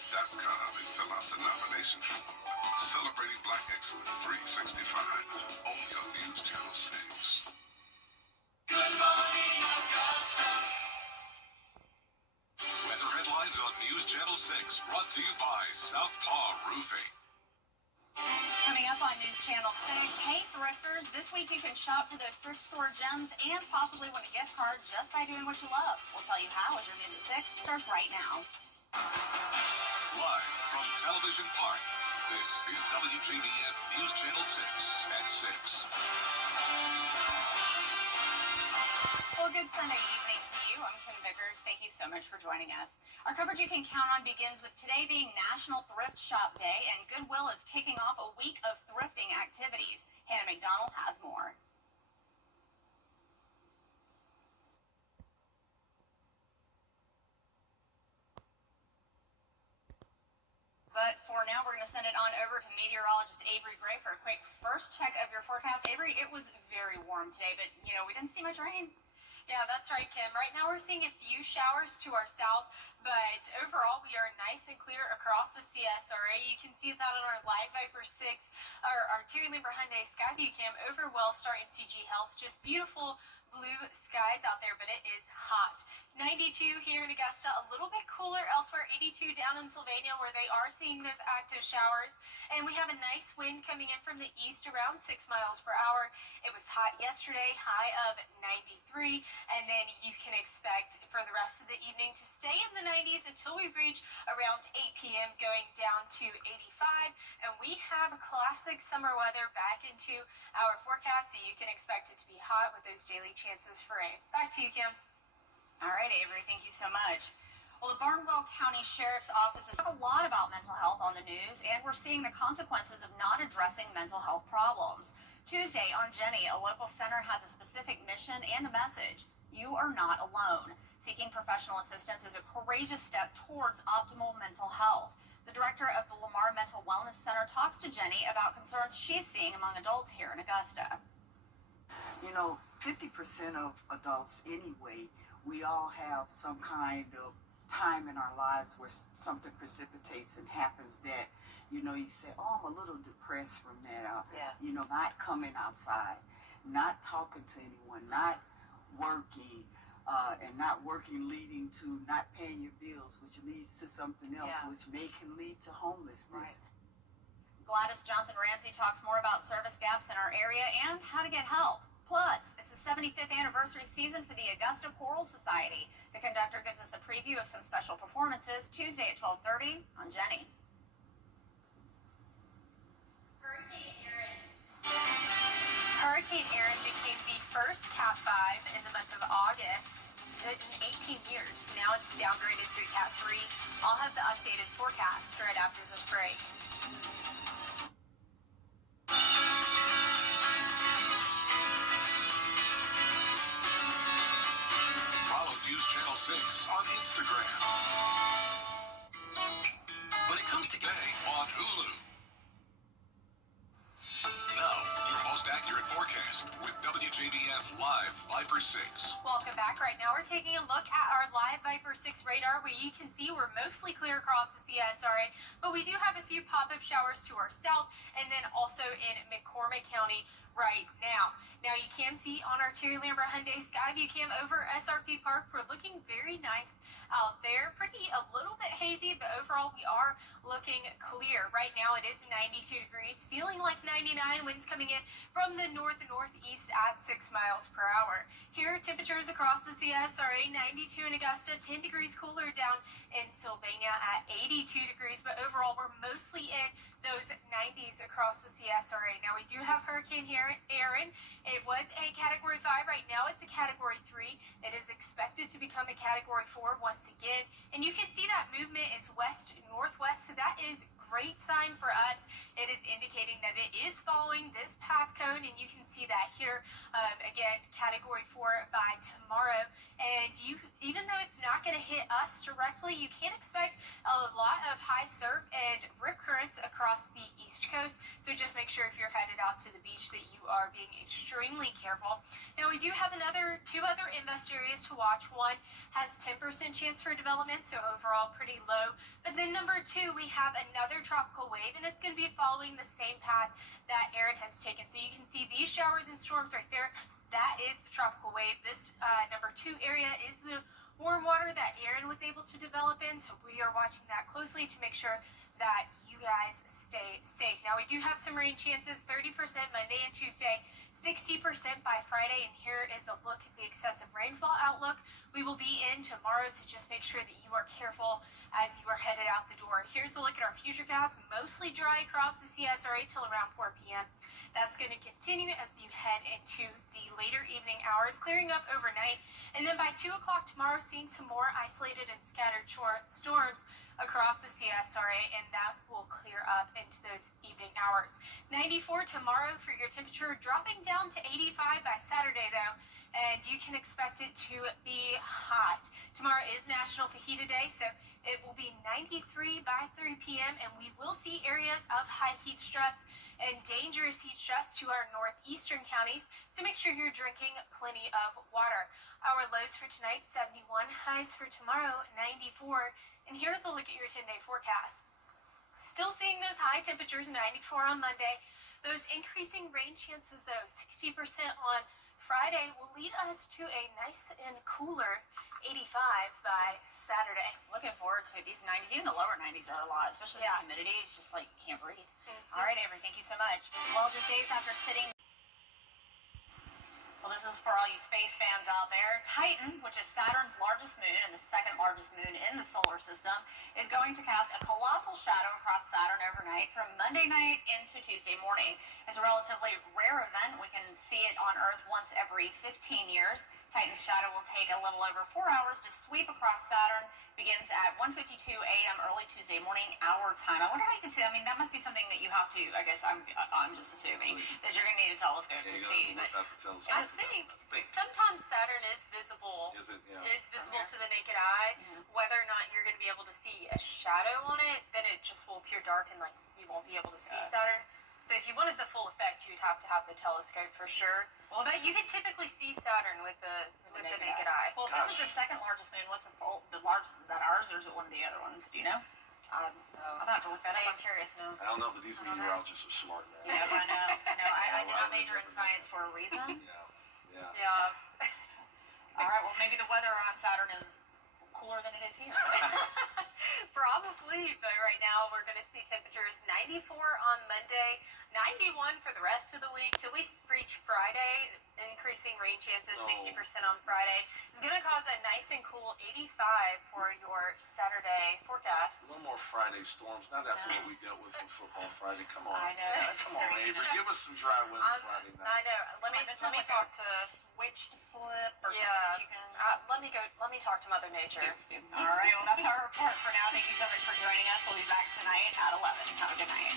WJBF.com and fill out the nomination form. Celebrating Black Excellence 365 on your News Channel 6. Good morning, Augusta. Weather headlines on News Channel 6, brought to you by Southpaw Roofing. Coming up on News Channel 6, hey thrifters, this week you can shop for those thrift store gems and possibly win a gift card just by doing what you love. We'll tell you how as your News at 6 starts right now. Live from Television Park, this is WJBF News Channel 6 at 6. Well, good Sunday evening to you. I'm Kim Vickers. Thank you so much for joining us. Our coverage you can count on begins with today being National Thrift Shop Day, and Goodwill is kicking off a week of thrifting activities. Hannah McDonald has more. But for now, we're going to send it on over to meteorologist Avery Gray for a quick first check of your forecast. Avery, it was very warm today, but, we didn't see much rain. Yeah, that's right, Kim. Right now we're seeing a few showers to our south, but overall we are nice and clear across the CSRA. You can see that on our Live Viper 6, our Terry Limber Hyundai Skyview Cam over Wellstar MCG Health. Just beautiful blue skies out there, but it is hot. 92 here in Augusta, a little bit cooler elsewhere, 82 down in Sylvania where they are seeing those active showers. And we have a nice wind coming in from the east around 6 miles per hour. It was hot yesterday, high of 93, and then you can expect for the rest of the evening to stay in the 90s until we reach around 8 p.m. going down to 85. And we have classic summer weather back into our forecast, so you can expect it to be hot with those daily chances for rain. Back to you, Kim. All right, Avery, thank you so much. Well, the Barnwell County Sheriff's Office has talked a lot about mental health on the news, and we're seeing the consequences of not addressing mental health problems. Tuesday on Jenny, a local center has a specific mission and a message. You are not alone. Seeking professional assistance is a courageous step towards optimal mental health. The director of the Lamar Mental Wellness Center talks to Jenny about concerns she's seeing among adults here in Augusta. 50% of adults anyway, we all have some kind of time in our lives where something precipitates and happens that, you say, oh, I'm a little depressed from that. Not coming outside, not talking to anyone, not working, and not working leading to not paying your bills, which leads to something else, which can lead to homelessness. Right. Gladys Johnson-Ramsey talks more about service gaps in our area and how to get help. Plus, it's the 75th anniversary season for the Augusta Choral Society. The conductor gives us a preview of some special performances Tuesday at 12:30 on Jenny. Hurricane Erin became the first Cat 5 in the month of August in 18 years. Now it's downgraded to a Cat 3. I'll have the updated forecast right after this break. Follow News Channel 6 on Instagram. When it comes to today on Hulu. Now, your most accurate forecast with WJBF Live Viper 6. Welcome back. Right now we're taking a look at our Live Viper 6 radar where you can see we're mostly clear across the CSRA, but we do have a few pop-up showers to our south and then also in McCormick County right now. Now you can see on our Terry Limber Hyundai Skyview Cam over SRP Park, we're looking very nice out there. A little bit hazy, but overall we are looking clear. Right now it is 92 degrees, feeling like 99, winds coming in from the north and northeast at 6 miles per hour. Here are temperatures across the CSRA, 92 in Augusta, 10 degrees cooler down in Sylvania at 82 degrees, but overall we're mostly in those 90s across the CSRA. Now we do have Hurricane Erin. It was a Category 5. Right now it's a Category 3. It is expected to become a Category 4 once again. And you can see that movement is west-northwest, so that is great sign for us. It is indicating that it is following this path cone, and you can see that here. Again, category 4 by tomorrow. And even though it's not going to hit us directly, you can expect a lot of high surf and rip currents across the East Coast. So just make sure if you're headed out to the beach that you are being extremely careful. Now, we do have two other invest areas to watch. One has 10% chance for development, so overall pretty low. But then number 2, we have another tropical wave, and it's going to be following the same path that Aaron has taken. So you can see these showers and storms right there. That is the tropical wave. This number 2 area is the warm water that Aaron was able to develop in. So we are watching that closely to make sure that you guys stay safe. Now, we do have some rain chances, 30% Monday and Tuesday, 60% by Friday, and here is a look at the excessive rainfall outlook. We will be in tomorrow, so just make sure that you are careful as you are headed out the door. Here's a look at our futurecast, mostly dry across the CSRA till around 4 p.m. That's going to continue as you head into the later evening hours, clearing up overnight, and then by 2 o'clock tomorrow, seeing some more isolated and scattered storms across the CSRA, and that will clear up into those evening hours. 94 tomorrow for your temperature, dropping down to 85 by Saturday though, and you can expect it to be hot. Tomorrow is National Fajita Day, so it will be 93 by 3 p.m. and we will see areas of high heat stress and dangerous heat stress to our northeastern counties, so make sure you're drinking plenty of water. Our lows for tonight, 71, highs for tomorrow, 94. And here's a look at your 10-day forecast. Still seeing those high temperatures, 94 on Monday. Those increasing rain chances, though, 60% on Friday, will lead us to a nice and cooler 85 by Saturday. Looking forward to these 90s. Even the lower 90s are a lot, especially the humidity. It's just like you can't breathe. All right, Avery, thank you so much. Well, just days after sitting. Well, this is for all you space fans out there. Titan, which is Saturn's largest moon and the second largest moon in the solar system, is going to cast a colossal shadow across Saturn overnight from Monday night into Tuesday morning. It's a relatively rare event. We can see it on Earth once every 15 years. Titan's shadow will take a little over 4 hours to sweep across Saturn. Begins at 1:52 a.m. early Tuesday morning, our time. I wonder how you can see. I mean, that must be something that you have to. I guess I'm just assuming that you're gonna need a telescope to see. But I think sometimes Saturn is visible. Is it? Yeah. Is visible to the naked eye. Whether or not you're gonna be able to see a shadow on it, then it just will appear dark and like you won't be able to see Saturn. So if you wanted the full effect, you'd have to have the telescope for sure. Well, but you can typically see Saturn with the naked eye. Well, this is the second largest moon. What's the largest? Is that ours, or is it one of the other ones? Do you know? I don't know. I'm gonna have to look that up. I'm curious now. I don't know, but these meteorologists are smart, man. Yeah, I know. I did not major in science for a reason. Yeah. All right. Well, maybe the weather on Saturn is cooler than it is here. Probably, but right now we're going to see temperatures 94 on Monday, 91 for the rest of the week till we reach Friday. Increasing rain chances, 60% on Friday. It's going to cause a nice and cool 85 for your Saturday forecast. A little more Friday storms, not after what we dealt with football Friday. Come on. I know. Come on, Avery. Give us some dry weather Friday night. I know. Let me talk to switch to flip or something that you can. Let me talk to Mother Nature. All right. Well, that's our report for now. Thank you so much for joining us. We'll be back tonight at 11. Have a good night.